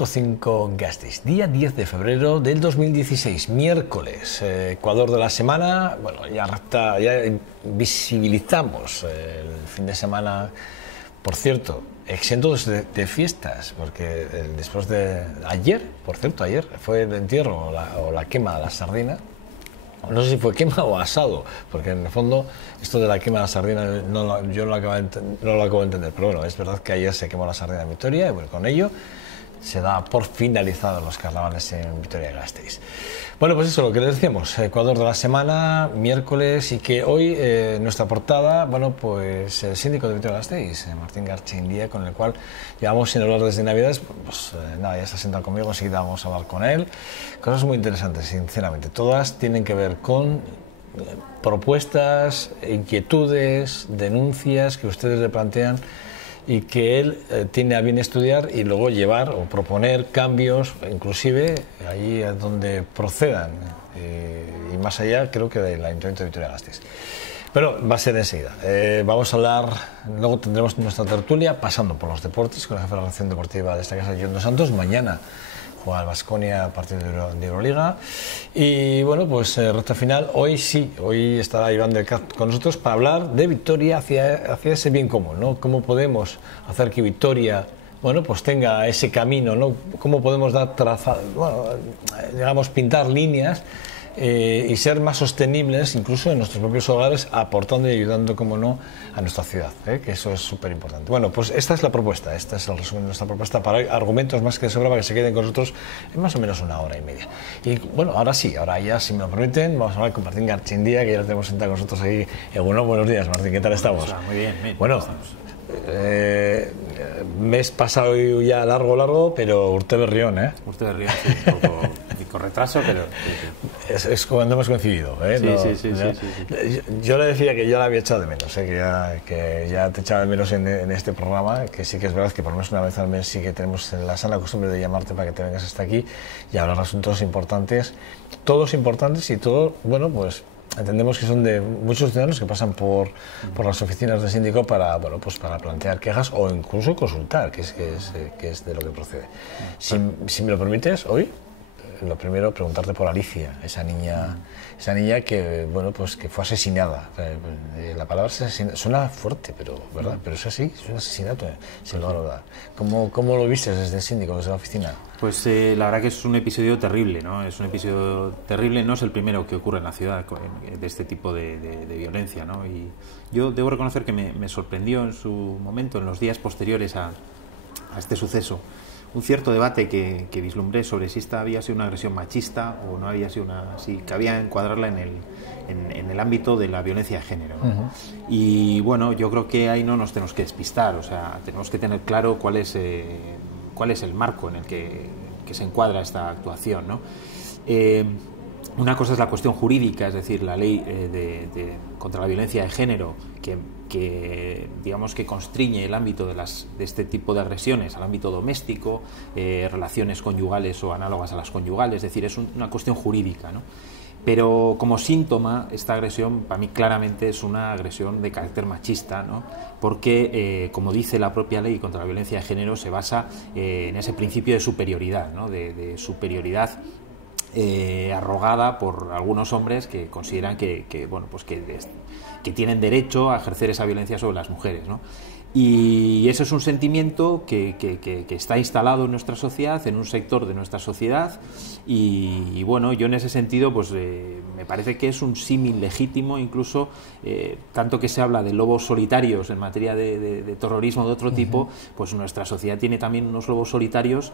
5 Gasteiz, día 10 de febrero del 2016, miércoles, Ecuador de la semana. Bueno, ya visibilizamos el fin de semana, por cierto, exentos de fiestas, porque después de ayer, por cierto, ayer fue el entierro o la quema de la sardina. No sé si fue quema o asado, porque en el fondo esto de la quema de la sardina yo no lo acabo de entender, pero bueno, es verdad que ayer se quemó la sardina en Vitoria y bueno, con ello se da por finalizados los carnavales en Vitoria-Gasteiz. Bueno, pues eso, lo que les decíamos, Ecuador de la semana, miércoles, y que hoy nuestra portada, bueno, pues el síndico de Vitoria-Gasteiz, Martín Gartxindia, con el cual llevamos sin hablar desde Navidades, pues nada, ya está sentado conmigo, enseguida vamos a hablar con él. Cosas muy interesantes, sinceramente, todas tienen que ver con propuestas, inquietudes, denuncias que ustedes le plantean y que él tiene a bien estudiar y luego llevar o proponer cambios, inclusive allí donde procedan, y más allá creo que del Ayuntamiento de Vitoria-Gasteiz. Pero va a ser enseguida. Vamos a hablar, luego tendremos nuestra tertulia pasando por los deportes con la jefa de la redacción deportiva de esta casa, John dos Santos. Mañana juega el Baskonia a partir de Euroliga. Y bueno, pues recta final, hoy sí, hoy estará Iván del Caz con nosotros para hablar de Vitoria hacia ese bien común, ¿no? Cómo podemos hacer que Vitoria, bueno, pues tenga ese camino, ¿no? Cómo podemos dar bueno, digamos, pintar líneas y ser más sostenibles incluso en nuestros propios hogares, aportando y ayudando, como no, a nuestra ciudad, que eso es súper importante. Bueno, pues esta es la propuesta, este es el resumen de nuestra propuesta, para argumentos más que de sobra para que se queden con nosotros en más o menos una hora y media. Y bueno, ahora sí, ahora ya, si me lo permiten, vamos a hablar con Martín Gartxindia, que ya lo tenemos sentado con nosotros ahí. Bueno, buenos días, Martín, ¿qué tal estamos? Muy bien, bien. Bueno, mes pasado ya largo, pero Urte Berrión, Urte Berrión, sí, un poco con retraso, pero sí. Es cuando hemos coincidido, Sí. Yo le decía que yo la había echado de menos, que ya te echaba de menos en este programa, que sí que es verdad que por lo menos una vez al mes sí que tenemos la sana costumbre de llamarte para que te vengas hasta aquí y hablar de asuntos importantes, todos importantes y todo, bueno, pues entendemos que son de muchos ciudadanos que pasan por las oficinas del síndico para, bueno, pues para plantear quejas o incluso consultar, que es de lo que procede. Si me lo permites, hoy lo primero, preguntarte por Alicia, esa niña que, bueno, pues que fue asesinada. La palabra suena fuerte, pero ¿verdad? Pero es así, es un asesinato, sin lugar a duda. ¿Cómo lo viste desde el síndico, desde la oficina? Pues la verdad que es un episodio terrible, ¿no? Es un episodio terrible, no es el primero que ocurre en la ciudad de este tipo de violencia, ¿no? Y yo debo reconocer que me sorprendió en su momento, en los días posteriores a este suceso, un cierto debate que vislumbré sobre si esta había sido una agresión machista o no había sido si cabía encuadrarla en el ámbito de la violencia de género, ¿no? Y bueno, yo creo que ahí no nos tenemos que despistar, o sea, tenemos que tener claro cuál es el marco en el que se encuadra esta actuación, ¿no? Una cosa es la cuestión jurídica, es decir, la ley contra la violencia de género, que digamos que constriñe el ámbito de este tipo de agresiones al ámbito doméstico, relaciones conyugales o análogas a las conyugales, es decir, es una cuestión jurídica, ¿no? Pero como síntoma, esta agresión para mí claramente es una agresión de carácter machista, ¿no? Porque, como dice la propia ley contra la violencia de género, se basa en ese principio de superioridad, ¿no? de superioridad arrogada por algunos hombres que consideran que tienen derecho a ejercer esa violencia sobre las mujeres, ¿no? Y eso es un sentimiento que está instalado en nuestra sociedad, en un sector de nuestra sociedad, y bueno, yo en ese sentido pues me parece que es un símil legítimo, incluso tanto que se habla de lobos solitarios en materia de terrorismo de otro tipo, pues nuestra sociedad tiene también unos lobos solitarios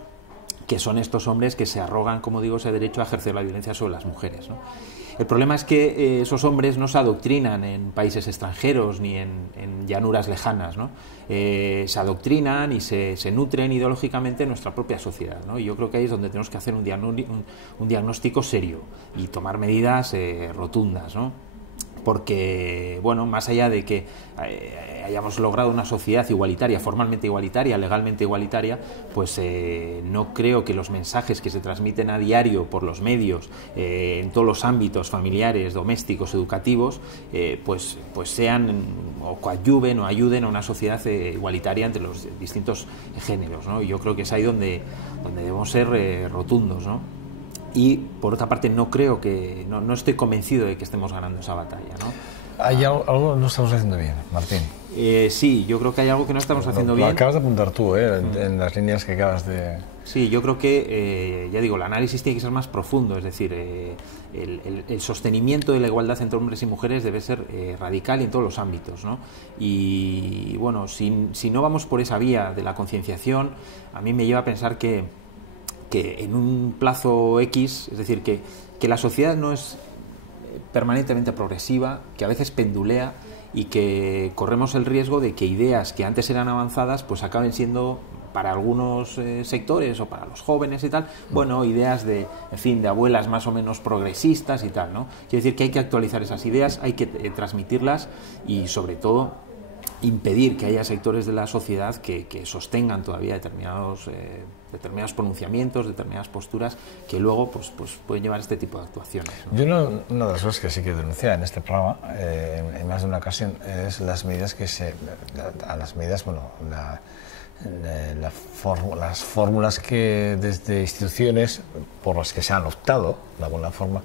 que son estos hombres que se arrogan, como digo, ese derecho a ejercer la violencia sobre las mujeres, ¿no? El problema es que esos hombres no se adoctrinan en países extranjeros ni en llanuras lejanas, ¿no? Se adoctrinan y se nutren ideológicamente en nuestra propia sociedad, ¿no? Y yo creo que ahí es donde tenemos que hacer un diagnóstico serio y tomar medidas rotundas, ¿no? porque, bueno, más allá de que hayamos logrado una sociedad igualitaria, formalmente igualitaria, legalmente igualitaria, pues no creo que los mensajes que se transmiten a diario por los medios, en todos los ámbitos familiares, domésticos, educativos, pues sean o coadyuven o ayuden a una sociedad igualitaria entre los distintos géneros, ¿no? Y yo creo que es ahí donde debemos ser rotundos, ¿no? Y por otra parte no creo que no estoy convencido de que estemos ganando esa batalla, ¿no? Hay algo que no estamos haciendo bien, Martín. Sí, yo creo que hay algo que no estamos haciendo bien. Lo acabas de apuntar tú, en las líneas que acabas de... Sí, yo creo que, ya digo, el análisis tiene que ser más profundo, es decir, el sostenimiento de la igualdad entre hombres y mujeres debe ser radical y en todos los ámbitos, ¿no? Y bueno, si no vamos por esa vía de la concienciación, a mí me lleva a pensar que en un plazo X, es decir, que la sociedad no es permanentemente progresiva, que a veces pendulea y que corremos el riesgo de que ideas que antes eran avanzadas pues acaben siendo para algunos sectores o para los jóvenes y tal, bueno, ideas de abuelas más o menos progresistas y tal, ¿no? Quiere decir que hay que actualizar esas ideas, hay que transmitirlas y sobre todo impedir que haya sectores de la sociedad que sostengan todavía determinados pronunciamientos, determinadas posturas que luego pues pueden llevar a este tipo de actuaciones, ¿no? Yo una de las cosas que sí que denunciar en este programa, en más de una ocasión, es las medidas las fórmulas que desde instituciones por las que se han optado, de alguna forma,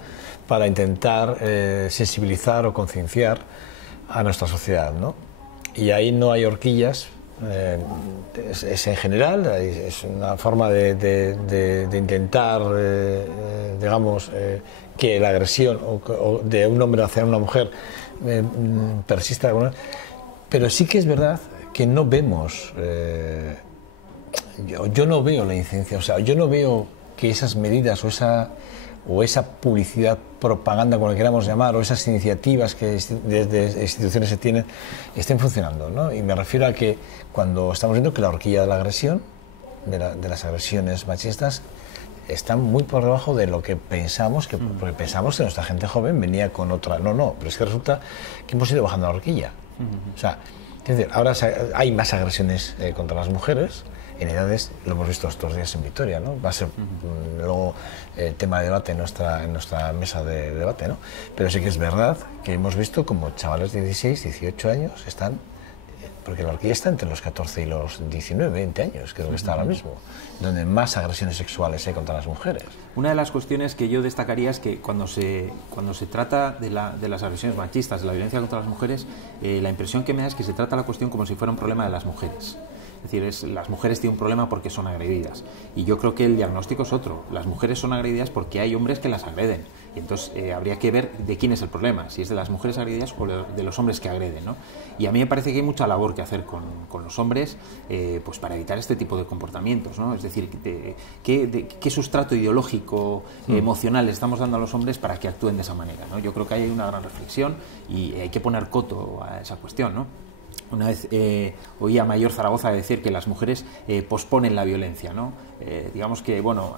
para intentar sensibilizar o concienciar a nuestra sociedad, ¿no? Y ahí no hay horquillas, es en general, es una forma de intentar, digamos, que la agresión o de un hombre hacia una mujer persista, pero sí que es verdad que no vemos, yo no veo la incidencia, o sea, yo no veo que esas medidas o esa publicidad, propaganda, como le queramos llamar, o esas iniciativas que desde instituciones se tienen, estén funcionando, ¿no? Y me refiero a que cuando estamos viendo que la horquilla de la agresión, de las agresiones machistas, está muy por debajo de lo que pensamos, porque pensamos que nuestra gente joven venía con otra... No, pero es que resulta que hemos ido bajando la horquilla. O sea, es decir, ahora hay más agresiones contra las mujeres, en edades, lo hemos visto estos días en Vitoria, ¿no? Va a ser luego tema de debate en nuestra mesa de debate, ¿no? Pero sí que es verdad que hemos visto como chavales de 16, 18 años están, porque la horquilla está entre los 14 y los 19, 20 años, que es lo que está ahora mismo, donde más agresiones sexuales hay contra las mujeres. Una de las cuestiones que yo destacaría es que cuando se trata de las agresiones machistas, de la violencia contra las mujeres, la impresión que me da es que se trata la cuestión como si fuera un problema de las mujeres. Es decir, las mujeres tienen un problema porque son agredidas. Y yo creo que el diagnóstico es otro. Las mujeres son agredidas porque hay hombres que las agreden. Y entonces habría que ver de quién es el problema, si es de las mujeres agredidas o de los hombres que agreden, ¿no? Y a mí me parece que hay mucha labor que hacer con los hombres pues para evitar este tipo de comportamientos, ¿no? Es decir, ¿qué sustrato ideológico, emocional le estamos dando a los hombres para que actúen de esa manera, ¿no? Yo creo que hay una gran reflexión y hay que poner coto a esa cuestión, ¿no? Una vez oí a Mayor Zaragoza decir que las mujeres posponen la violencia, ¿no? Digamos que, bueno,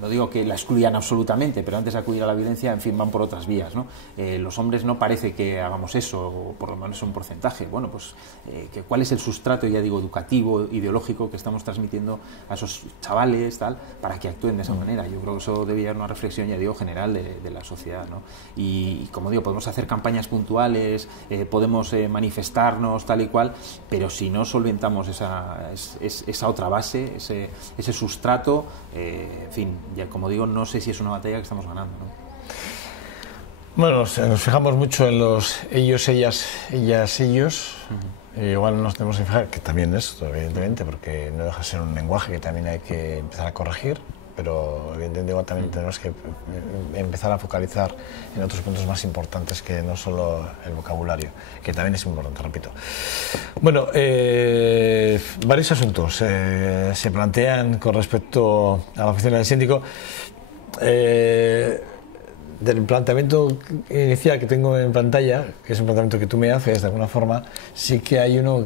no digo que la excluyan absolutamente, pero antes de acudir a la violencia, en fin, van por otras vías, ¿no? Los hombres no parece que hagamos eso, o por lo menos un porcentaje. Bueno, pues, ¿cuál es el sustrato, ya digo, educativo, ideológico que estamos transmitiendo a esos chavales, tal, para que actúen de esa manera? Yo creo que eso debería ser una reflexión, ya digo, general de la sociedad, ¿no? Y como digo, podemos hacer campañas puntuales, podemos manifestarnos, tal y cual, pero si no solventamos esa otra base, ese sustrato, en fin, ya como digo, no sé si es una batalla que estamos ganando, ¿no? Bueno, nos fijamos mucho en los ellos, ellas, ellos. Igual nos tenemos que fijar, que también es, evidentemente, porque no deja de ser un lenguaje que también hay que empezar a corregir, pero evidentemente igual también tenemos que empezar a focalizar en otros puntos más importantes que no solo el vocabulario, que también es muy importante, repito. Bueno, varios asuntos se plantean con respecto a la oficina del síndico. Del planteamiento inicial que tengo en pantalla, que es un planteamiento que tú me haces de alguna forma, sí que hay uno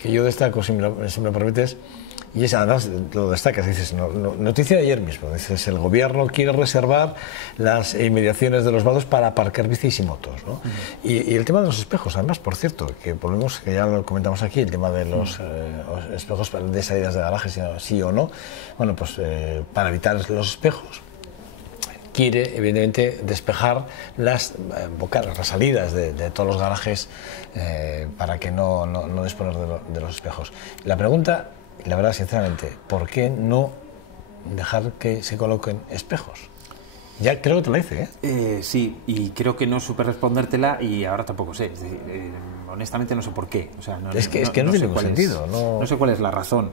que yo destaco, si me permites, Y es, además lo destacas, dices, noticia de ayer mismo, dices, el gobierno quiere reservar las inmediaciones de los vados para aparcar bicis y motos, ¿no? Y el tema de los espejos, además, por cierto, que volvemos, que ya lo comentamos aquí, el tema de los espejos de salidas de garajes, sí o no, bueno, pues para evitar los espejos, quiere evidentemente despejar las salidas de todos los garajes para que no disponer de los espejos. La pregunta, la verdad, sinceramente, ¿por qué no dejar que se coloquen espejos? Ya creo que te la hice, ¿eh? Sí, y creo que no supe respondértela y ahora tampoco sé. Es decir, honestamente no sé por qué. O sea, es que no tiene ningún sentido. No sé cuál es la razón.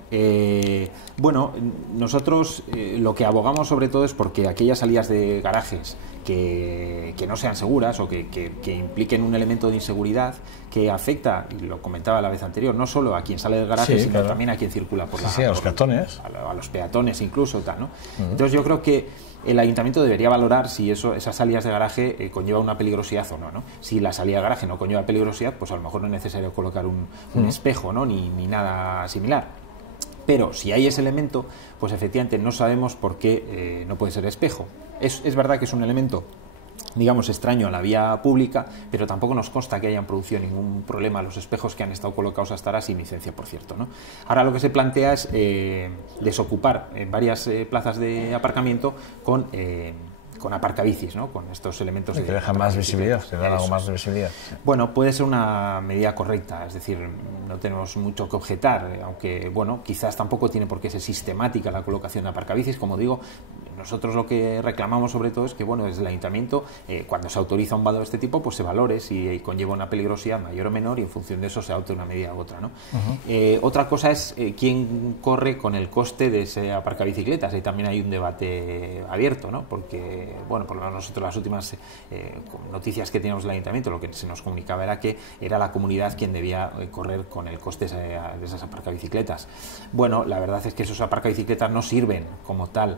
Bueno, nosotros lo que abogamos sobre todo es porque aquellas salidas de garajes que no sean seguras o que impliquen un elemento de inseguridad que afecta, y lo comentaba la vez anterior, no solo a quien sale del garaje, sí, sino claro, también a quien circula por la... Sí, a los peatones. A los peatones incluso, tal, ¿no? Entonces yo creo que el ayuntamiento debería valorar si esas salidas de garaje conlleva una peligrosidad o no, ¿no? Si la salida de garaje no conlleva peligrosidad, pues a lo mejor no es necesario colocar un espejo, ¿no? Ni nada similar. Pero si hay ese elemento, pues efectivamente no sabemos por qué no puede ser espejo. Es verdad que es un elemento, digamos, extraño a la vía pública, pero tampoco nos consta que hayan producido ningún problema los espejos que han estado colocados hasta ahora sin licencia, por cierto, ¿no? Ahora lo que se plantea es desocupar varias plazas de aparcamiento con aparcabicis, ¿no? Con estos elementos que dejan más visibilidad, que dan algo más de visibilidad. Bueno, puede ser una medida correcta, es decir, no tenemos mucho que objetar, aunque, bueno, quizás tampoco tiene por qué ser sistemática la colocación de aparcabicis, como digo. Nosotros lo que reclamamos sobre todo es que, bueno, desde el ayuntamiento, cuando se autoriza un vado de este tipo, pues se valore si conlleva una peligrosidad mayor o menor y en función de eso se adopte una medida u otra, ¿no? Otra cosa es quién corre con el coste de ese aparcabicicletas. Ahí también hay un debate abierto, ¿no? Porque, bueno, por lo menos nosotros las últimas noticias que teníamos del ayuntamiento, lo que se nos comunicaba era que era la comunidad quien debía correr con el coste de esas aparcabicicletas. Bueno, la verdad es que esos aparcabicicletas no sirven como tal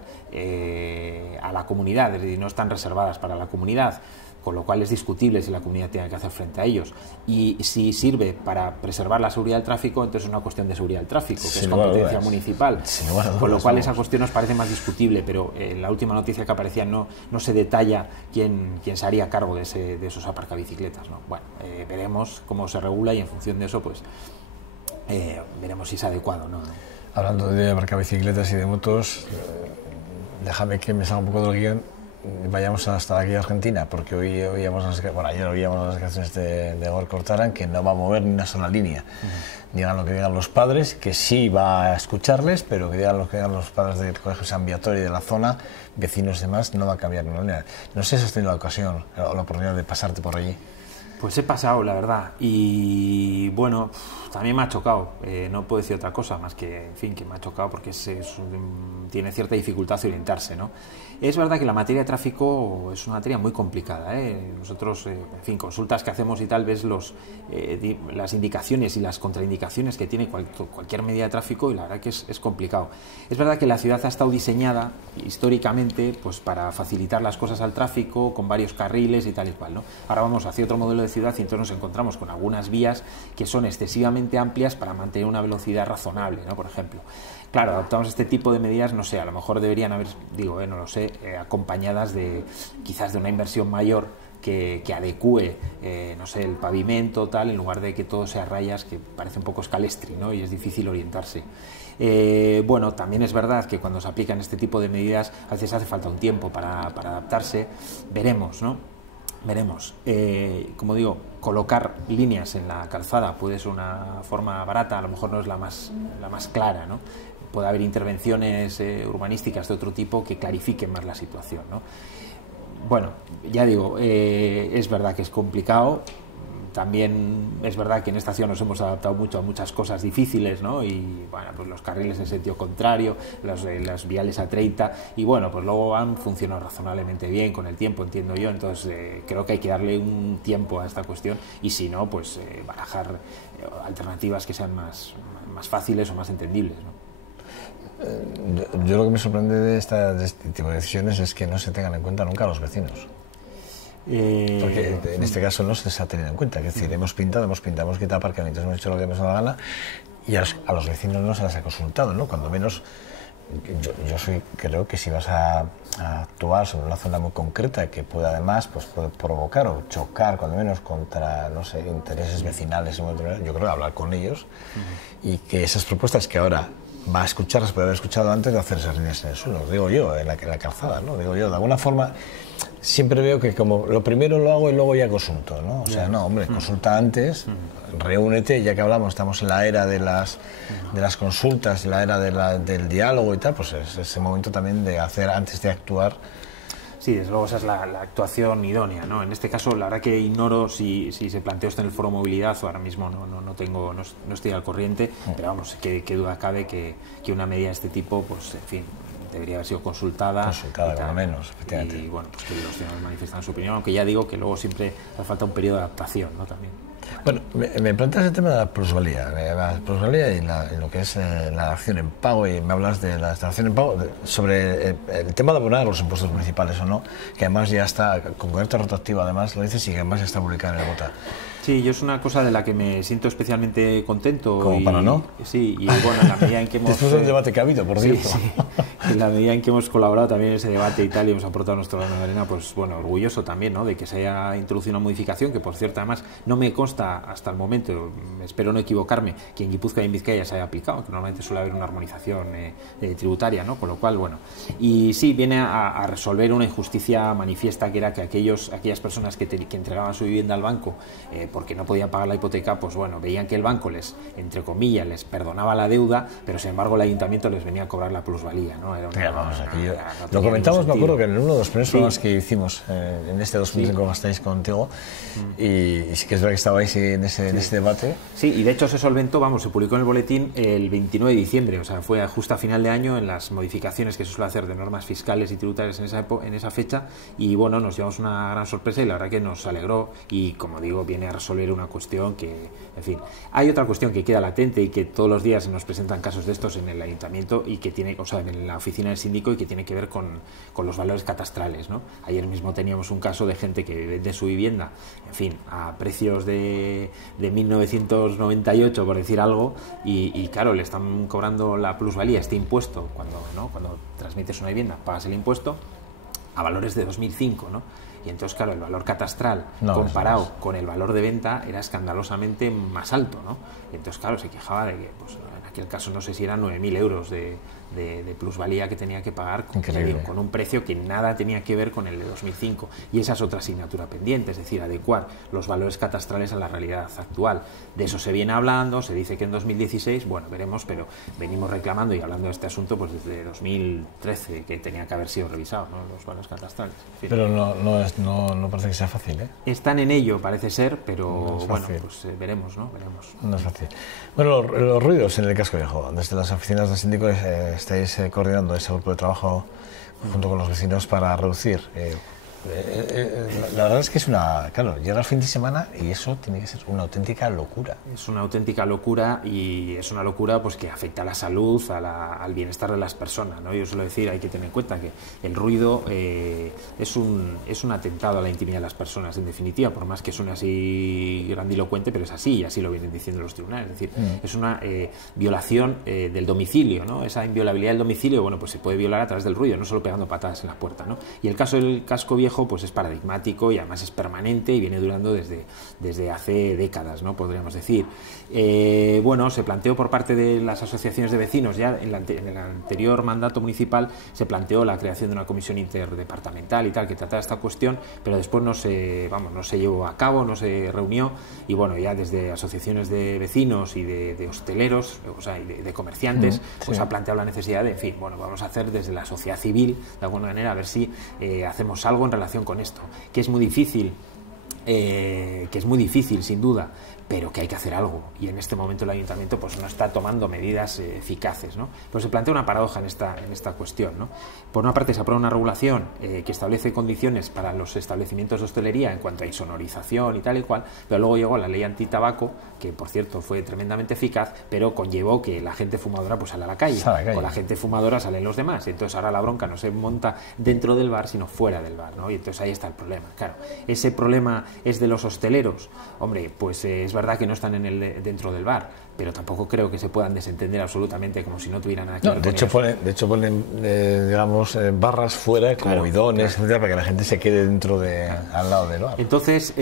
a la comunidad, es decir, no están reservadas para la comunidad, con lo cual es discutible si la comunidad tiene que hacer frente a ellos. Y si sirve para preservar la seguridad del tráfico, entonces es una cuestión de seguridad del tráfico, que es competencia municipal, con lo cual esa cuestión nos parece más discutible, pero en la última noticia que aparecía no se detalla quién se haría cargo de esos aparcabicicletas, ¿no? Bueno, veremos cómo se regula y en función de eso, pues veremos si es adecuado, ¿no? Hablando de aparcabicicletas y de motos, déjame que me salga un poco del guión, vayamos hasta aquí a Argentina, porque ayer oíamos las declaraciones de Gor Cortaran, que no va a mover ni una sola línea. Digan lo que digan los padres, que sí va a escucharles, pero que digan lo que digan los padres del Colegio San Viatori de la zona, vecinos y demás, no va a cambiar ninguna línea. No sé si has tenido la ocasión o la oportunidad de pasarte por allí. Pues he pasado, la verdad, y bueno, también me ha chocado, no puedo decir otra cosa más que, en fin, que me ha chocado porque tiene cierta dificultad orientarse, ¿no? Es verdad que la materia de tráfico es una materia muy complicada, ¿eh? Nosotros, en fin, consultas que hacemos y tal, ves las indicaciones y las contraindicaciones que tiene cualquier medida de tráfico y la verdad que es complicado. Es verdad que la ciudad ha estado diseñada históricamente pues para facilitar las cosas al tráfico, con varios carriles y tal y cual, ¿no? Ahora vamos hacia otro modelo de ciudad y entonces nos encontramos con algunas vías que son excesivamente amplias para mantener una velocidad razonable, ¿no? Por ejemplo. Claro, adoptamos este tipo de medidas, no sé, a lo mejor deberían haber, no lo sé, acompañadas quizás de una inversión mayor que adecúe, no sé, el pavimento, tal, en lugar de que todo sea rayas, que parece un poco escalestri, ¿no? Y es difícil orientarse. Bueno, también es verdad que cuando se aplican este tipo de medidas, a veces hace falta un tiempo para adaptarse. Veremos, ¿no? Veremos. Como digo, colocar líneas en la calzada puede ser una forma barata, a lo mejor no es la más clara, ¿no? Puede haber intervenciones urbanísticas de otro tipo que clarifiquen más la situación, ¿no? Bueno, ya digo, es verdad que es complicado. También es verdad que en esta ciudad nos hemos adaptado mucho a muchas cosas difíciles, ¿no? Y bueno, pues los carriles en sentido contrario, las viales a 30, y bueno, pues luego han funcionado razonablemente bien con el tiempo, entiendo yo. Entonces creo que hay que darle un tiempo a esta cuestión y si no, pues barajar alternativas que sean más fáciles o más entendibles, ¿no? Yo lo que me sorprende de este tipo de decisiones es que no se tengan en cuenta nunca a los vecinos. Porque en este caso no se les ha tenido en cuenta, es decir, hemos pintado, hemos quitado aparcamientos, hemos hecho lo que nos da la gana y a los vecinos no se les ha consultado, ¿no? Cuando menos, creo que si vas a actuar sobre una zona muy concreta que pueda además pues, puede provocar o chocar, cuando menos, contra, no sé, intereses vecinales, yo creo que hablar con ellos y que esas propuestas que ahora va a escuchar, las puede haber escuchado antes de hacerse líneas en el suelo, digo yo, en la calzada, ¿no? Digo yo, de alguna forma siempre veo que como lo primero lo hago y luego ya consulto, ¿no? O sea, no, hombre, consulta antes, reúnete, ya que hablamos, estamos en la era de las consultas, en la era del diálogo y tal, pues es ese momento también de hacer antes de actuar. Sí, desde luego esa es la actuación idónea, ¿no? En este caso, la verdad que ignoro si se planteó esto en el Foro Movilidad o ahora mismo no estoy al corriente, pero vamos, qué duda cabe que una medida de este tipo, pues, en fin, debería haber sido consultada por lo menos, efectivamente. Y bueno, pues que los ciudadanos manifiestan su opinión, aunque ya digo que luego siempre hace falta un periodo de adaptación, ¿no? También. Bueno, me planteas el tema de la plusvalía y lo que es la acción en pago, y me hablas de la acción en pago, sobre el tema de abonar los impuestos municipales o no, que además ya está con carácter retroactivo, además lo dices, y que además ya está publicada en el BOTA. Sí, yo es una cosa de la que me siento especialmente contento. Como para no. Sí, y bueno, en la medida en que hemos... Después del debate que ha habido, por cierto. Sí. En la medida en que hemos colaborado también en ese debate y tal, y hemos aportado nuestro grano de arena, pues bueno, orgulloso también, ¿no?, de que se haya introducido una modificación que, por cierto, además no me consta hasta el momento, espero no equivocarme, que en Guipúzcoa y en Vizcaya se haya aplicado, que normalmente suele haber una armonización tributaria, ¿no? Con lo cual, bueno, y sí, viene a resolver una injusticia manifiesta, que era que aquellas personas que entregaban su vivienda al banco porque no podían pagar la hipoteca, pues bueno, veían que el banco entre comillas, les perdonaba la deuda, pero sin embargo el ayuntamiento les venía a cobrar la plusvalía, ¿no? Lo comentamos, me acuerdo que en uno de los primeros programas que hicimos en este 2005 que estáis contigo, y sí que es verdad que estabais en ese debate. Sí, y de hecho se solventó, se publicó en el boletín el 29 de diciembre, o sea, fue justo a final de año en las modificaciones que se suele hacer de normas fiscales y tributarias en esa fecha, y bueno, nos llevamos una gran sorpresa y la verdad que nos alegró, y como digo, viene a resolver una cuestión que, en fin, hay otra cuestión que queda latente y que todos los días nos presentan casos de estos en el ayuntamiento y que tiene, o sea, en la oficina del síndico, y que tiene que ver con los valores catastrales, ¿no? Ayer mismo teníamos un caso de gente que vende su vivienda, en fin, a precios de 1998, por decir algo, y claro, le están cobrando la plusvalía, este impuesto, cuando transmites una vivienda, pagas el impuesto a valores de 2005, ¿no? Y entonces, claro, el valor catastral comparado con el valor de venta era escandalosamente más alto, ¿no? Y entonces, claro, se quejaba de que, pues, en aquel caso no sé si eran 9.000 euros de plusvalía que tenía que pagar con un precio que nada tenía que ver con el de 2005. Y esa es otra asignatura pendiente, es decir, adecuar los valores catastrales a la realidad actual. De eso se viene hablando, se dice que en 2016, bueno, veremos, pero venimos reclamando y hablando de este asunto pues desde 2013, que tenía que haber sido revisado, ¿no?, los valores catastrales. En fin. Pero no parece que sea fácil, ¿eh? Están en ello, parece ser, pero no bueno, pues veremos, ¿no? Veremos. No es fácil. Bueno, los ruidos en el casco viejo, desde las oficinas del síndico estáis coordinando ese grupo de trabajo junto con los vecinos para reducir. La verdad es que llega el fin de semana y eso tiene que ser una auténtica locura. Es una auténtica locura, y es una locura pues que afecta a la salud, al bienestar de las personas, ¿no? Yo suelo decir, hay que tener en cuenta que el ruido es un atentado a la intimidad de las personas, en definitiva, por más que suene así grandilocuente, pero es así, y así lo vienen diciendo los tribunales. Es decir, es una violación del domicilio, ¿no? Esa inviolabilidad del domicilio, bueno, pues se puede violar a través del ruido, no solo pegando patadas en la puerta, ¿no? Y el caso del casco viejo pues es paradigmático y además es permanente y viene durando desde hace décadas, ¿no?, podríamos decir. Bueno, se planteó por parte de las asociaciones de vecinos, ya en el anterior mandato municipal se planteó la creación de una comisión interdepartamental y tal, que tratara esta cuestión, pero después no se llevó a cabo, no se reunió, y bueno, ya desde asociaciones de vecinos y de hosteleros, o sea, y de comerciantes, pues ha planteado la necesidad de, en fin, bueno, vamos a hacer desde la sociedad civil, de alguna manera, a ver si hacemos algo en relación con esto, que es muy difícil, sin duda, pero que hay que hacer algo, y en este momento el ayuntamiento pues no está tomando medidas eficaces, ¿no? Pues se plantea una paradoja en esta cuestión, ¿no? Por una parte se aprueba una regulación que establece condiciones para los establecimientos de hostelería en cuanto a insonorización y tal y cual, pero luego llegó la ley antitabaco, que por cierto fue tremendamente eficaz, pero conllevó que la gente fumadora pues sale a la calle. Con la gente fumadora salen los demás, y entonces ahora la bronca no se monta dentro del bar sino fuera del bar, ¿no? Y entonces ahí está el problema. Claro, ese problema es de los hosteleros, hombre, pues es verdad que no están dentro del bar, pero tampoco creo que se puedan desentender absolutamente como si no tuvieran nada que ver. De hecho ponen digamos, barras fuera, como bidones, etcétera, para que la gente se quede dentro al lado del bar. Entonces,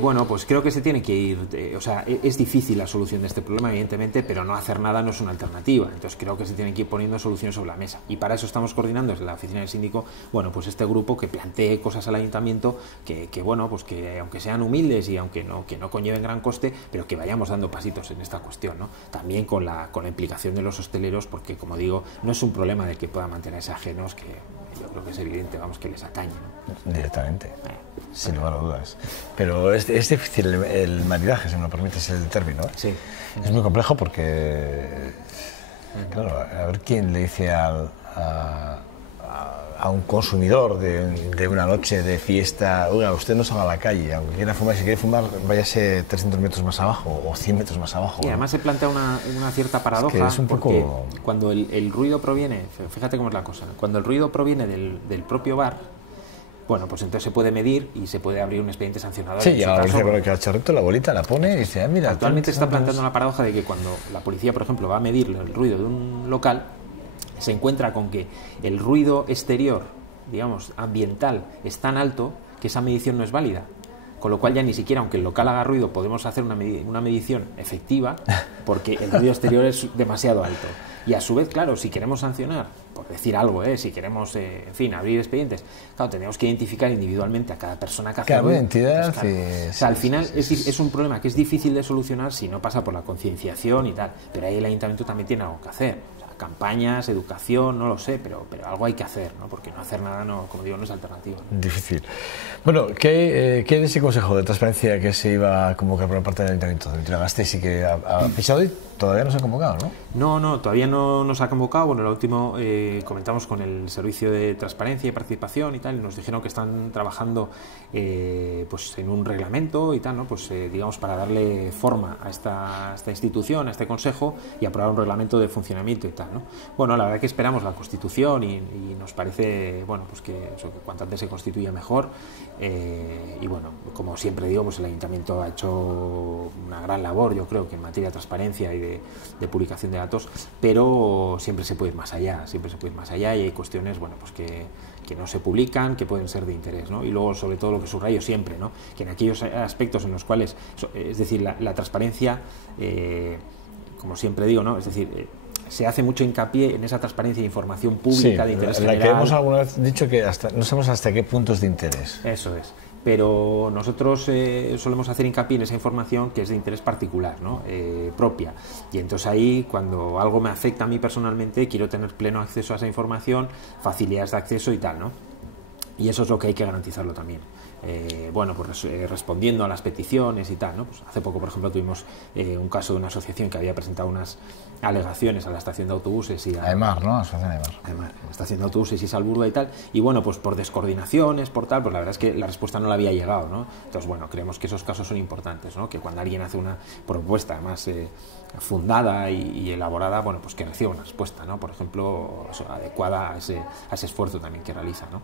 bueno, pues creo que se tiene que ir, o sea, es difícil la solución de este problema, evidentemente, pero no hacer nada no es una alternativa. Entonces creo que se tienen que ir poniendo soluciones sobre la mesa. Y para eso estamos coordinando desde la oficina del síndico, bueno, pues este grupo que plantee cosas al ayuntamiento que bueno, pues que aunque sean humildes y aunque no conlleven gran coste, pero que vayamos dando pasitos en esta cuestión, ¿no? También con la implicación de los hosteleros, porque como digo, no es un problema de que puedan mantenerse ajenos, que yo creo que es evidente, vamos, que les atañe, ¿no? Directamente, sin lugar a dudas. Pero es difícil el maridaje, si me lo permites el término, ¿eh? Sí. Es muy complejo porque, claro, a ver quién le dice a un consumidor de una noche de fiesta: oiga, usted no salga a la calle, aunque quiera fumar, si quiere fumar, váyase 300 metros más abajo o 100 metros más abajo. Y además se plantea una cierta paradoja, es un porque poco... cuando el ruido proviene, fíjate cómo es la cosa, cuando el ruido proviene del propio bar, bueno, pues entonces se puede medir y se puede abrir un expediente sancionador. Sí, ya con el cacharrito, la bolita la pone y dice: mira... Actualmente se está planteando una paradoja de que cuando la policía, por ejemplo, va a medir el ruido de un local, se encuentra con que el ruido exterior, digamos, ambiental, es tan alto que esa medición no es válida. Con lo cual ya ni siquiera, aunque el local haga ruido, podemos hacer una medición efectiva, porque el ruido exterior es demasiado alto. Y a su vez, claro, si queremos sancionar, por decir algo, si queremos, en fin, abrir expedientes, claro, tenemos que identificar individualmente a cada persona que hace ruido. Entidad, pues, claro, o sea, al final es un problema que es difícil de solucionar si no pasa por la concienciación y tal, pero ahí el ayuntamiento también tiene algo que hacer. Campañas, educación, no lo sé, pero algo hay que hacer, ¿no? Porque no hacer nada, no, como digo, no es alternativa. Difícil. Bueno, ¿qué de ese consejo de transparencia que se iba a convocar por parte del ayuntamiento de Vitoria-Gasteiz y que ha fichado y todavía no se ha convocado, ¿no? No, todavía no nos ha convocado. Bueno, lo último comentamos con el servicio de transparencia y participación y tal, y nos dijeron que están trabajando pues en un reglamento y tal, ¿no? Pues digamos, para darle forma a esta institución, a este consejo, y aprobar un reglamento de funcionamiento y tal, ¿no? Bueno, la verdad que esperamos la Constitución y nos parece, bueno, pues que cuanto antes se constituya mejor. Y bueno, como siempre digo, pues el ayuntamiento ha hecho una gran labor, yo creo, que en materia de transparencia y de publicación de datos, pero siempre se puede ir más allá, y hay cuestiones, bueno, pues que no se publican, que pueden ser de interés, ¿no? Y luego, sobre todo, lo que subrayo siempre, ¿no? Que en aquellos aspectos en los cuales, es decir, la transparencia, como siempre digo, ¿no? Es decir, se hace mucho hincapié en esa transparencia de información pública de interés general. La que hemos alguna vez dicho que no sabemos hasta qué punto es de interés. Eso es. Pero nosotros solemos hacer hincapié en esa información que es de interés particular, ¿no? Propia. Y entonces ahí, cuando algo me afecta a mí personalmente, quiero tener pleno acceso a esa información, facilidades de acceso y tal, ¿no? Y eso es lo que hay que garantizarlo también. Bueno, pues respondiendo a las peticiones y tal, ¿no? Pues hace poco, por ejemplo, tuvimos un caso de una asociación que había presentado unas alegaciones a la estación de autobuses y a Aemar, ¿no? Asociación Aemar, la estación de autobuses y Salburua y tal, y bueno, pues por descoordinaciones, por tal, pues la verdad es que la respuesta no le había llegado, ¿no? Entonces, bueno, creemos que esos casos son importantes, ¿no? Que cuando alguien hace una propuesta, además fundada y elaborada, bueno, pues que reciba una respuesta, ¿no? Por ejemplo, adecuada a ese esfuerzo también que realiza, ¿no?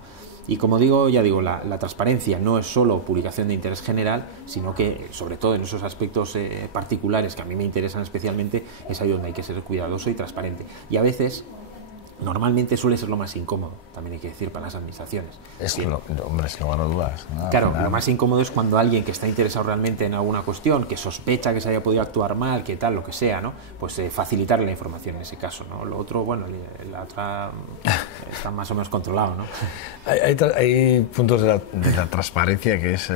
Y como digo, ya digo, la transparencia no es solo publicación de interés general, sino que, sobre todo en esos aspectos particulares que a mí me interesan especialmente, es ahí donde hay que ser cuidadoso y transparente. Y a veces, normalmente suele ser lo más incómodo, también hay que decir, para las administraciones. Hombre, es que no dudas, ¿no? Claro, lo más incómodo es cuando alguien que está interesado realmente en alguna cuestión, que sospecha que se haya podido actuar mal, que tal, lo que sea, ¿no? Pues facilitarle la información en ese caso, ¿no? Lo otro, bueno, la otra está más o menos controlado, ¿no? Hay puntos de la transparencia que es,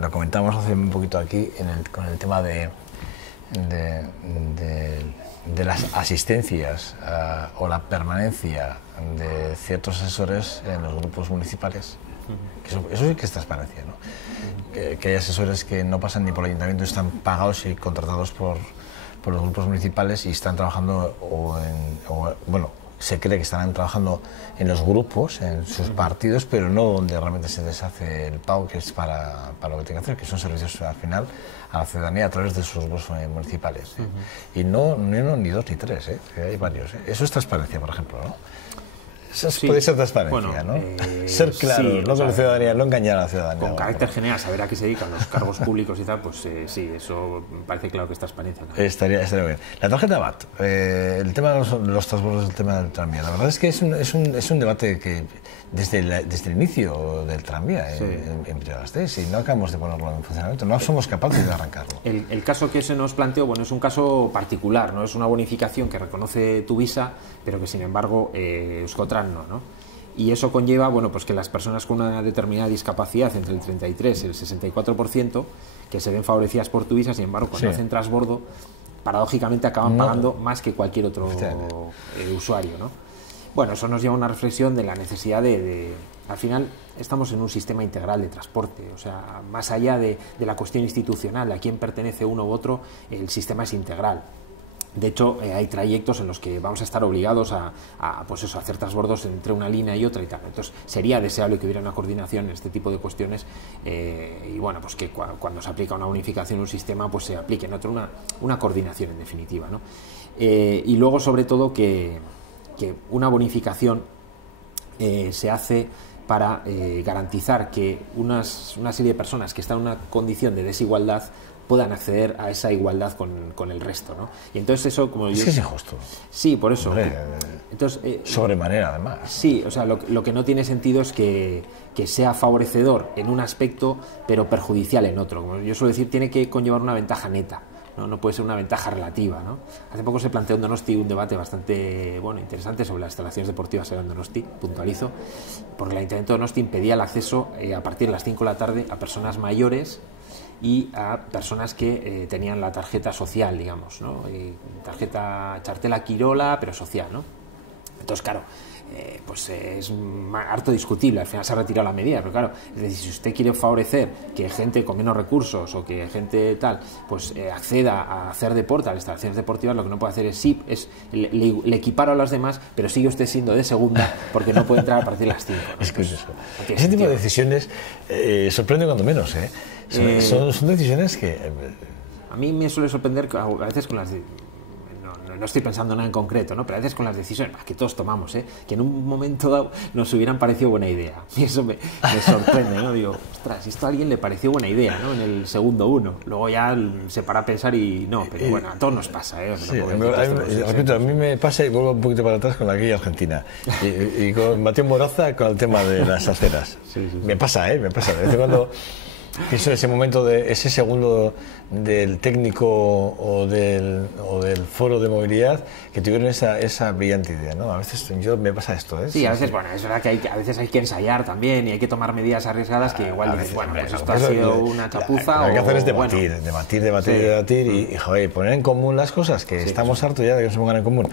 lo comentamos hace un poquito aquí con el tema de las asistencias o la permanencia de ciertos asesores en los grupos municipales. Eso sí que es transparencia, ¿no? Que hay asesores que no pasan ni por el ayuntamiento, están pagados y contratados por los grupos municipales y están trabajando bueno, se cree que estarán trabajando en los grupos, en sus partidos, pero no donde realmente se les hace el pago, que es para lo que tienen que hacer, que son servicios al final a la ciudadanía a través de sus grupos municipales. Y no ni uno, ni dos, ni tres, que hay varios. Eso es transparencia, por ejemplo, ¿no? Eso Sí. puede ser transparencia, Bueno, ¿no? Ser claro, sí, no o con la sea, ciudadanía, no engañar a la ciudadanía. con carácter general, saber a qué se dedican los cargos públicos y tal, pues sí, eso parece claro que es transparencia, ¿no? Estaría bien. La tarjeta VAT, el tema de los transbordos, el tema del tranvía. La verdad es que es un debate que desde el inicio del tranvía en Vitoria-Gasteiz, y no acabamos de ponerlo en funcionamiento, no somos capaces de arrancarlo. El caso que se nos planteó, bueno, es un caso particular, ¿no? Es una bonificación que reconoce Tuvisa, pero que sin embargo Euskotran no. Y eso conlleva, bueno, pues que las personas con una determinada discapacidad, entre el 33 y el 64%, que se ven favorecidas por Tuvisa, sin embargo, cuando hacen transbordo, paradójicamente acaban pagando más que cualquier otro usuario, ¿no? Bueno, eso nos lleva a una reflexión de la necesidad al final estamos en un sistema integral de transporte, o sea, más allá de la cuestión institucional, a quién pertenece uno u otro, el sistema es integral. De hecho, hay trayectos en los que vamos a estar obligados a hacer transbordos entre una línea y otra y tal. Entonces, sería deseable que hubiera una coordinación en este tipo de cuestiones y bueno, pues que cuando se aplica una unificación en un sistema, pues se aplique en otro una coordinación en definitiva, ¿no? Y luego, sobre todo, que una bonificación se hace para garantizar que una serie de personas que están en una condición de desigualdad puedan acceder a esa igualdad con el resto, ¿no? Y entonces eso, como es que es injusto. Sí, por eso. Hombre, entonces, sobremanera, además. Sí, o sea, lo que no tiene sentido es que sea favorecedor en un aspecto, pero perjudicial en otro. Como yo suelo decir, tiene que conllevar una ventaja neta. No puede ser una ventaja relativa, ¿no? Hace poco se planteó en Donosti un debate bastante interesante sobre las instalaciones deportivas en Donosti, puntualizo, porque el Ayuntamiento de Donosti impedía el acceso a partir de las 5 de la tarde a personas mayores y a personas que tenían la tarjeta social, digamos, ¿no? Tarjeta Chartela Quirola, pero social, ¿no? Entonces, claro, pues es harto discutible, al final se ha retirado la medida, pero claro, es decir, si usted quiere favorecer que gente con menos recursos o que gente tal, pues acceda a hacer deporte, a las instalaciones deportivas, lo que no puede hacer es le equiparo a los demás, pero sigue usted siendo de segunda porque no puede entrar a partir de las 5, ¿no? Es que es eso. Ese tipo de decisiones sorprende cuando menos, ¿eh? Son decisiones que... A mí me suele sorprender a veces con las... No estoy pensando nada en concreto, ¿no? Pero a veces con las decisiones que todos tomamos, que en un momento dado nos hubieran parecido buena idea. Y eso me sorprende, ¿no? Digo, ostras, esto a alguien le pareció buena idea, ¿no? En el segundo uno. Luego ya se para a pensar y no, pero bueno, a todos nos pasa, ¿eh? Sí, a mí me pasa y vuelvo un poquito para atrás con la guía argentina. Y con Mateo Moraza con el tema de las aceras. Sí. Me pasa. De vez en cuando pienso en ese momento, ese segundo del técnico o del foro de movilidad que tuvieron esa brillante idea, ¿no? A veces me pasa esto, ¿eh? Sí, a veces, bueno, es verdad que a veces hay que ensayar también y hay que tomar medidas arriesgadas que igual dices, bueno, pues esto ha sido una chapuza. Lo que hay que hacer es debatir y joder, poner en común las cosas, que estamos hartos ya de que se pongan en común.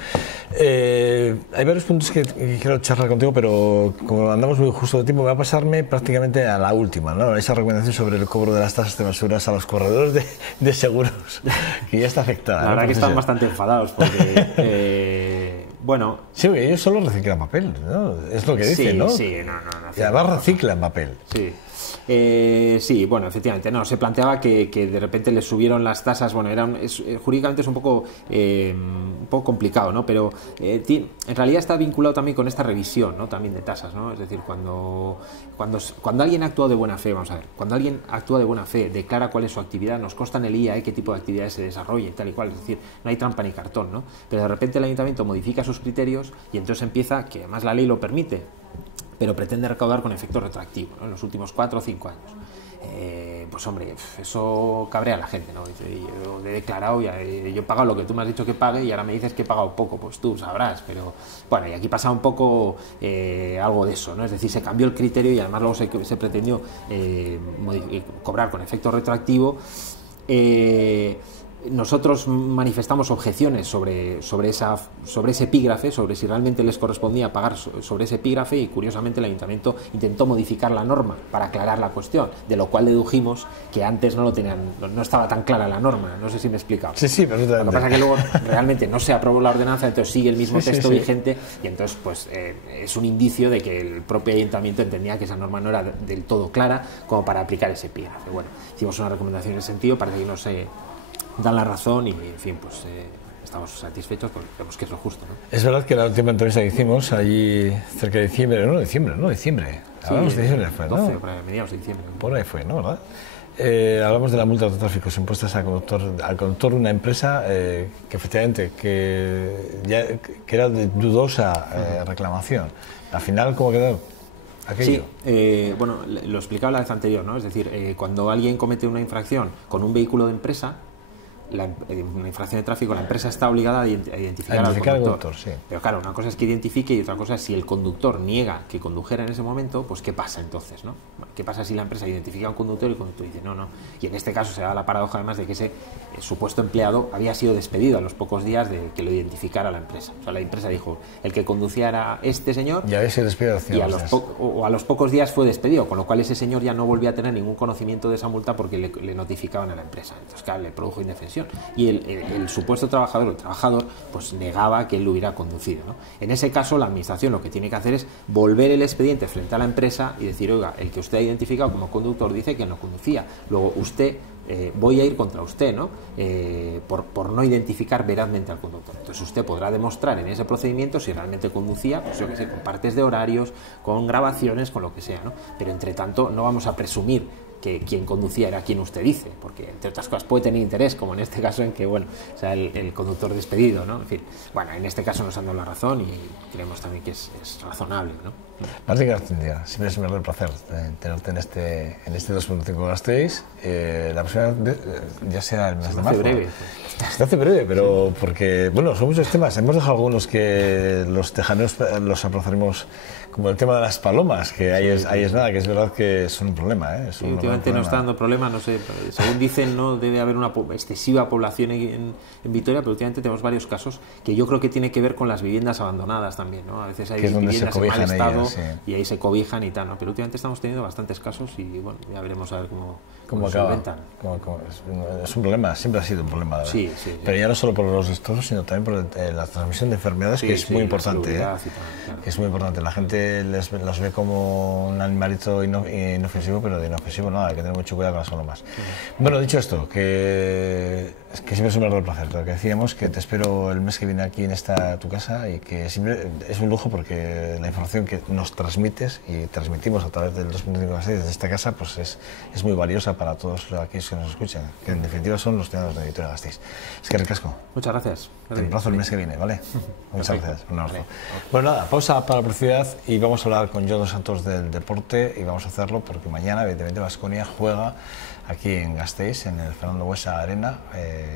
Hay varios puntos que quiero charlar contigo, pero como andamos muy justo de tiempo, voy a pasarme prácticamente a la última, ¿no? Esa recomendación sobre el cobro de las tasas de basuras a los corredores de seguros, que ya está afectada. La verdad que están bastante enfadados porque, bueno... Sí, ellos solo reciclan papel, ¿no? Es lo que dicen, ¿no? Sí, no. Y además reciclan papel. Sí. Sí, bueno, efectivamente, no, se planteaba que de repente les subieron las tasas, bueno, jurídicamente es un poco complicado, ¿no? Pero en realidad está vinculado también con esta revisión, ¿no? También de tasas, ¿no? Es decir, cuando alguien actúa de buena fe, vamos a ver, cuando alguien actúa de buena fe, declara cuál es su actividad, nos consta en el IAE qué tipo de actividades se desarrolla y tal y cual, es decir, no hay trampa ni cartón, ¿no? Pero de repente el ayuntamiento modifica sus criterios y entonces empieza, que además la ley lo permite, pero pretende recaudar con efecto retroactivo, ¿no? En los últimos 4 o 5 años. Pues hombre, eso cabrea a la gente, ¿no? Dice, yo he declarado, yo he pagado lo que tú me has dicho que pague y ahora me dices que he pagado poco, pues tú sabrás, pero bueno, y aquí pasa un poco algo de eso, ¿no? Es decir, se cambió el criterio y además luego se pretendió cobrar con efecto retroactivo. Nosotros manifestamos objeciones sobre ese epígrafe, sobre si realmente les correspondía pagar sobre ese epígrafe y curiosamente el ayuntamiento intentó modificar la norma para aclarar la cuestión, de lo cual dedujimos que antes no estaba tan clara la norma, no sé si me he explicado. Sí, perfectamente. Lo que pasa es que luego realmente no se aprobó la ordenanza, entonces sigue el mismo texto vigente y entonces pues es un indicio de que el propio ayuntamiento entendía que esa norma no era del todo clara como para aplicar ese epígrafe. Bueno, hicimos una recomendación en ese sentido, parece que no se dan la razón y en fin, pues estamos satisfechos porque creemos que es lo justo, ¿no? Es verdad que la última entrevista que hicimos allí cerca de diciembre, no, diciembre. Hablamos de diciembre, fue, ¿no? 12, mediados de diciembre. Por ahí fue, ¿no? ¿Verdad? Hablamos de la multa de tráfico impuestas al conductor de una empresa que efectivamente que era de dudosa reclamación. Al final, ¿cómo quedó aquello? Sí, bueno, lo explicaba la vez anterior, ¿no? Es decir, cuando alguien comete una infracción con un vehículo de empresa, una infracción de tráfico, la empresa está obligada a identificar al conductor. Sí. Pero claro, una cosa es que identifique y otra cosa es si el conductor niega que condujera en ese momento, pues ¿qué pasa entonces, no? ¿Qué pasa si la empresa identifica a un conductor y el conductor dice no? Y en este caso se da la paradoja además de que ese supuesto empleado había sido despedido a los pocos días de que lo identificara la empresa. O sea, la empresa dijo, el que conducía era este señor y había sido despedido y a los pocos días fue despedido, con lo cual ese señor ya no volvía a tener ningún conocimiento de esa multa porque le notificaban a la empresa. Entonces, claro, le produjo indefensión. Y el supuesto trabajador o el trabajador pues negaba que él lo hubiera conducido, ¿no? En ese caso la administración lo que tiene que hacer es volver el expediente frente a la empresa y decir, oiga, el que usted ha identificado como conductor dice que no conducía, luego usted voy a ir contra usted, ¿no? Por no identificar verazmente al conductor. Entonces usted podrá demostrar en ese procedimiento si realmente conducía, pues yo qué sé, con partes de horarios, con grabaciones, con lo que sea, ¿no? Pero entre tanto no vamos a presumir que quien conducía era quien usted dice, porque entre otras cosas puede tener interés, como en este caso en que, bueno, o sea, el conductor despedido, ¿no? En fin, bueno, en este caso nos han dado la razón y creemos también que es razonable, ¿no? Martín García, siempre es un verdadero placer tenerte en este 2.5 Gasteiz. La próxima ya será el mes de marzo. Breve. Se hace breve, pero porque, bueno, son muchos temas. Hemos dejado algunos que los tejaneros los aplazaremos, como el tema de las palomas, que ahí es nada, que es verdad que son un problema, ¿eh? Sí, últimamente no está dando problema, no sé, según dicen no debe haber una excesiva población en Vitoria, pero últimamente tenemos varios casos que yo creo que tiene que ver con las viviendas abandonadas también, ¿no? A veces hay viviendas en mal estado y ahí se cobijan y tal, ¿no? Pero últimamente estamos teniendo bastantes casos y bueno, ya veremos a ver cómo se solventan. Es un problema, siempre ha sido un problema, ¿verdad? Sí. Pero ya no solo por los destrozos, sino también por la transmisión de enfermedades, que es muy importante, claro. Es muy importante. La gente los ve como un animalito inofensivo, pero de inofensivo nada, hay que tener mucho cuidado con las palomas. Bueno, dicho esto, que siempre es un verdadero placer, lo que decíamos, que te espero el mes que viene aquí en tu casa y que siempre es un lujo porque la información que nos transmites y transmitimos a través del 2.5 Gasteiz desde esta casa pues es muy valiosa para todos aquellos que nos escuchan, que en definitiva son los ciudadanos de Vitoria-Gasteiz. Es que ricasco. Muchas gracias. Te emplazo el mes que viene, ¿vale? Muchas gracias. Un abrazo. Vale. Bueno, nada, pausa para la publicidad y vamos a hablar con Jon dos Santos del deporte y vamos a hacerlo porque mañana, evidentemente, Baskonia juega aquí en Gasteiz, en el Fernando Buesa Arena.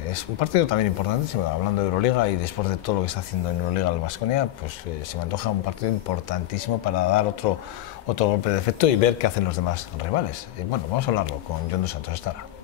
Es un partido también importante, hablando de Euroliga y después de todo lo que está haciendo en Euroliga el Baskonia, pues se me antoja un partido importantísimo para dar otro golpe de efecto y ver qué hacen los demás rivales. Bueno, vamos a hablarlo con Jon dos Santos. Hasta ahora.